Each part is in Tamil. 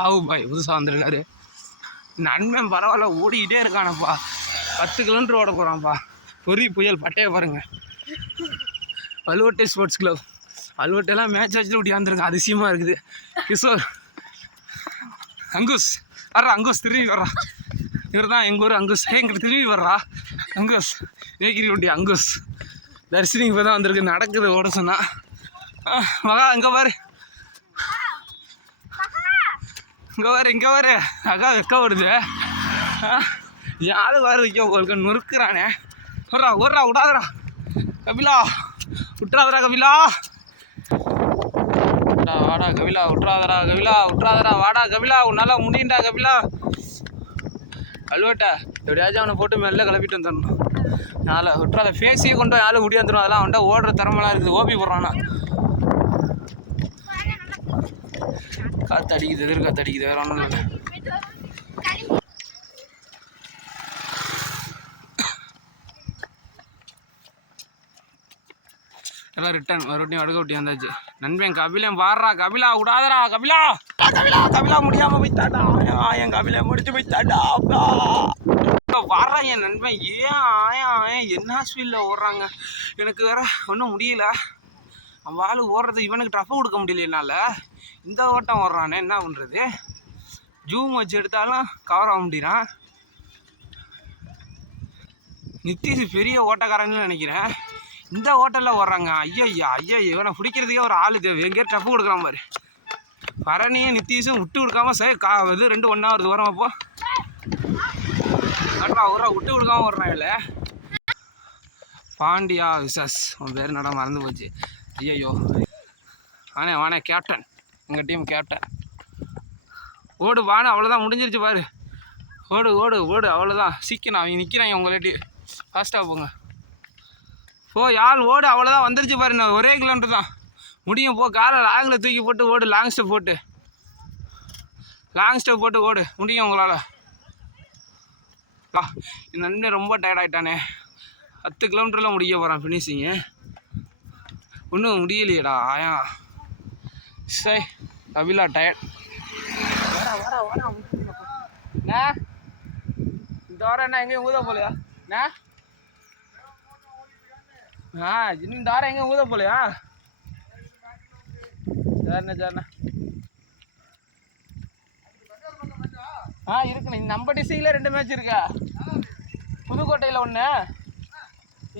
ஆவு பாய் புதுசாக வந்துருக்காரு. நண்பன் பரவாயில்ல ஓடிக்கிட்டே இருக்கானப்பா. 10 கிலோமீட்டர் ஓட போகிறான்ப்பா. பொறி புயல் பட்டையை பாருங்கள். வலுவட்டை ஸ்போர்ட்ஸ் கிளப் வலுவட்டையெல்லாம் மேட்ச் ஆச்சுட்டு ஓடியாந்துருங்க. அதிசயமாக இருக்குது. கிஷோர் அங்குஸ் வர்றா. அங்குஸ் திரும்பி வர்றா. இவர் தான் எங்கள் ஊர் அங்குஸ். எங்கிட்ட திரும்பி வர்றா அங்குஸ். நேக்கிரி ஒட்டி அங்குஸ். தர்ஷினி இப்போ தான் வந்திருக்கு. நடக்குது ஓட சொன்னா. மகா இங்கே பாரு, இங்கே பாரு, இங்கே பாரு. அக்கா வெக்க ஓடுது. யாரு வாரு வைக்க உங்களுக்கு நொறுக்குறானே. வர்றா ஓடுறா. விடாதரா கபிலா, விட்டுறாதரா கபிலா. வாடா கபிலா, விட்றாதரா கபிலா, விட்றாதரா. வாடா கபிலா, உன்னால் முடியுண்டா கபிலா. அல்வட்டா எப்படியாச்சும் அவனை போட்டு மெல்ல கிளப்பிட்டு வந்துடணும். நாளை விட்றாத. ஃபேஸையே கொண்டு நாளை முடியாந்துடும். அதெல்லாம் அவன்டா ஓடுற திறமெல்லாம் இருக்குது. ஓபி போடுறானா. காற்று அடிக்குது, எதிர்காற்று அடிக்குது. வேற ஒன்றும் இல்லை. எல்லாம் ரிட்டர்ன் மறுபடியும் அடுக்க விட்டி வந்தாச்சு. நண்பன் கபிலன் வாடுறா. கபிலா விடாதரா கபிலா. கபிலா கபிலா முடியாமல் போய்த்தாடா. என் கபிலை முடிச்சு போய்த்தாடா. வாடுறா என் நண்பன். ஏன் என்ன ஸ்பீடில் ஓடுறாங்க. எனக்கு வேற ஒன்றும் முடியல. அவன் ஆள் ஓடுறது இவனுக்கு டஃப் கொடுக்க முடியல என்னால். இந்த ஓட்டம் ஓடுறானே என்ன பண்ணுறது. ஜூம் வச்சு எடுத்தாலும் கவர் ஆக முடியறான். நித்திஷ் பெரிய ஓட்டக்காரன்னு நினைக்கிறேன். இந்த ஹோட்டலில் ஓடுறாங்க. ஐயா இவனை பிடிக்கிறதுக்கே ஒரு ஆள் தேவை. எங்கேயோ டஃப் கொடுக்கலாம் பாரு. பரணியும் நித்திஷும் விட்டு கொடுக்காம இது 2 ஒன்றா வருது. வரோம் அப்போ கட்டுறா ஒரு விட்டு கொடுக்காம ஓடுறான். இல்லை பாண்டியா விசாஸ் உன் பேர் நட மறந்து போச்சு. ஐயோ வானே கேப்டன், எங்கள் டீம் கேப்டன். ஓடு வானே. அவ்வளோதான் முடிஞ்சிருச்சு பாரு. ஓடு அவ்வளோதான். சீக்கிரம் அவங்க நிற்கிறாங்க. உங்களாட்டி ஃபாஸ்ட்டாக போங்க. ஆள் ஓடு. அவ்வளோதான் வந்துருச்சு பாரு. நான் 1 கிலோமீட்டர் தான் முடியும். காலை லாங்கில் தூக்கி போட்டு ஓடு. லாங் ஸ்டெப் போட்டு ஓடு. முடியும் உங்களால். இந்த நண்பன் ரொம்ப டயர்டாகிட்டானே. 10 கிலோமீட்டரில் முடிக்க போகிறான் ஃபினிஷிங்கு. ஒன்றும் முடியலையேடா. சரி கபிலா டயர்ட். அண்ணா இந்த வாரம் என்ன எங்கேயும் ஊத போலையா அண்ணா? இன்னும் இந்த வாரம் எங்கேயும் ஊத போலையா? சரிண்ணா. இருக்குண்ணே. நம்ம டிஸ்ட்ரிக்டில் 2 மேட்ச் இருக்கா. புதுக்கோட்டையில் 1,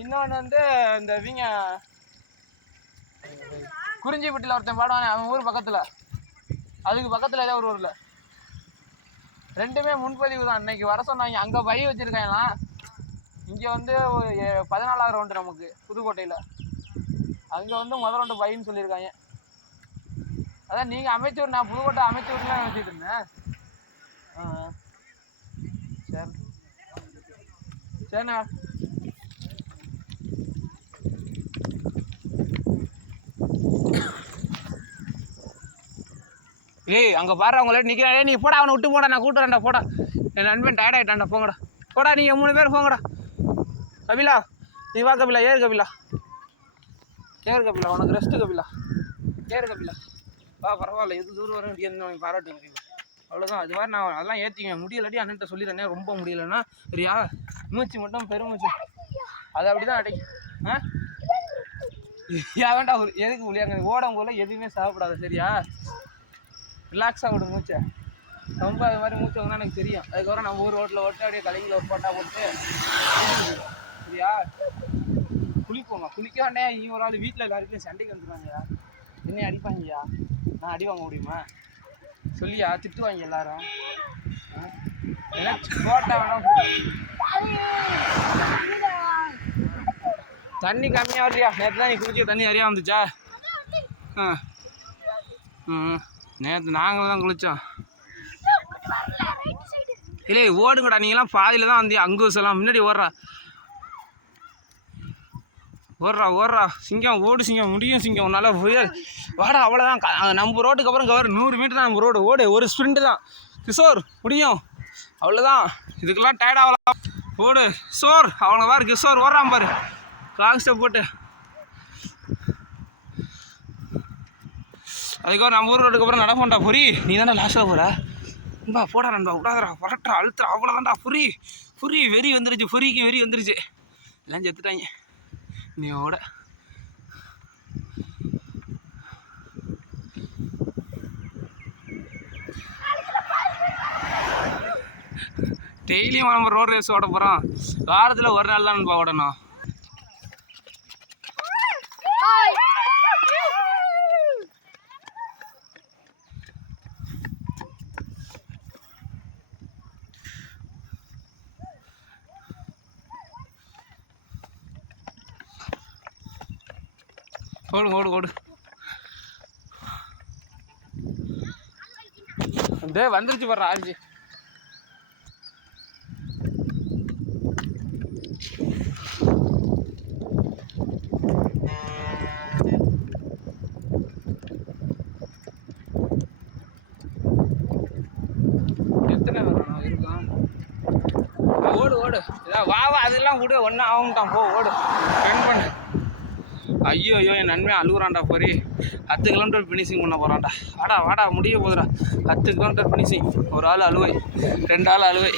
இன்னொன்று வந்து இந்த இவங்க குறிஞ்சிப்பட்டியில் ஒருத்தன் பாடுவானே, அவன் ஊர் பக்கத்தில். அதுக்கு பக்கத்தில் ஏதோ ஒரு ஊரில். 2மே முன்பதிவு தான். அன்னைக்கு வர சொன்னாங்க. அங்கே பை வச்சுருக்காங்களாம். இங்கே வந்து 14வது ரவுண்டு நமக்கு புதுக்கோட்டையில். அங்கே வந்து முதல் ரவுண்டு பைன்னு சொல்லியிருக்காங்க. அதான் நீங்கள் அமைச்சூர், நான் புதுக்கோட்டை அமைச்சூர்லாம் நினச்சிட்டு இருந்தேன். சரிண்ணா. ஏய் அங்கே பாரு அவங்கள நிற்கிறானே. நீ போடா, அவனை விட்டு போடா. நான் கூட்டுறேன்டா. போடா, என் நண்பன் டயர்டாயிட்டான்டா. போங்கடா போடா. நீங்கள் 3 பேர் போங்கடா. கபிலா நீ வா கபிலா. ஏறு கபிலா. உனக்கு ரெஸ்ட்டு கபிலா. ஏறு கபிலா வா. பரவாயில்ல, எது தூரம் வர முடியாது. பாராட்டு கபிலா. அவ்வளோதான். அது மாதிரி நான் அதெல்லாம் ஏற்றிங்க. முடியலாட்டி அண்ணன்ட்ட சொல்லிடுறேனே. ரொம்ப முடியலைன்னா சரியா. மூச்சு மட்டும் பெருமூச்சு அது அப்படி தான் அடைக்கும். வேண்டாம் எதுக்கு முடியாங்க. ஓடம் போல எதுவுமே சாப்பிடாது சரியா. ரிலாக்ஸாக விடும் மூச்சை. ரொம்ப அது மாதிரி மூச்சு வாங்கினா எனக்கு தெரியும். அதுக்கப்புறம் நம்ம ஊர் ரோட்டில் ஓட்டு அப்படியே கலைஞர் ஒரு போட்டா போட்டு சரியா. குளிப்போங்க. குளிக்க வேண்டாம். ஒரு ஆள் வீட்டில் எல்லாருக்கும் சண்டைக்கு வந்துடுவாங்கய்யா. என்னையும் அடிப்பாங்கய்யா. நான் அடி வாங்க முடியுமா சொல்லியா? திட்டுவாங்க எல்லாரும். போட்டா வேணாம். தண்ணி கம்மியாக வரலையா? நேற்று தான் நீ குளிச்ச தண்ணி நிறையா வந்துச்சா? நேற்று நாங்களும் தான் குளித்தோம். இல்லை ஓடுங்கடா. நீங்களாம் பாதியில் தான் வந்து அங்கூஸ் எல்லாம் முன்னாடி ஓடுறா. சிங்கம் ஓடு. சிங்கம் முடியும். சிங்கம் உன்னால வாடா. அவ்வளோதான். நம்ம ரோட்டுக்கு அப்புறம் கவர் 100 மீட்டர் தான் நம்ம ரோடு. ஓடு. ஒரு ஸ்ப்ரிண்ட்டு தான் கிஷோர். முடியும். அவ்வளோதான். இதுக்கெல்லாம் டயர்ட் ஆகலாம். ஓடு கிஷோர். அவனை பாரு கிஷோர் ஓடுறான் பாரு. லாங் ஸ்டெப் போட்டு அதுக்கப்புறம் நம்ம ஊர் ரோட்டுக்கு அப்புறம் நடப்போம்டா புரி. நீ தானே லாஸ்ட்டாக போகிற நண்பா. போடா நண்பா, விடாதடா, வரட்டா, அழுத்துறா, அவ்வளோதான்டா. புரி வெறி வந்துருச்சு, புரிக்கு வெறி வந்துருச்சு. எல்லாம் செத்துட்டாங்க நீயோட. டெய்லியும் நம்ம ரோட் ரேஸ் ஓட போகிறோம். வாரத்தில் ஒரு நாள் தான் நண்பா ஓடணும். ஓடு ஓடு ஓடு. டே வந்துருச்சு போடுற ஆச்சு. எத்தனை வரும் இருக்கும்? ஓடு ஓடு. வா வா, அதெல்லாம் விடு, ஒன்றா ஆகும்ட்டான். போ ஓடு, ஸ்பெண்ட் பண்ணு. ஐயோ என் நன்மையாக அழுகுறான்டா போரி. 10 கிலோமீட்டர் ஃபினிஷிங் பண்ண போகிறான்டா. வாடா முடிய போதுடா. 10 கிலோமீட்டர் ஃபினிஷிங். ஒரு ஆள் அழுவை, 2 ஆள் அழுவை.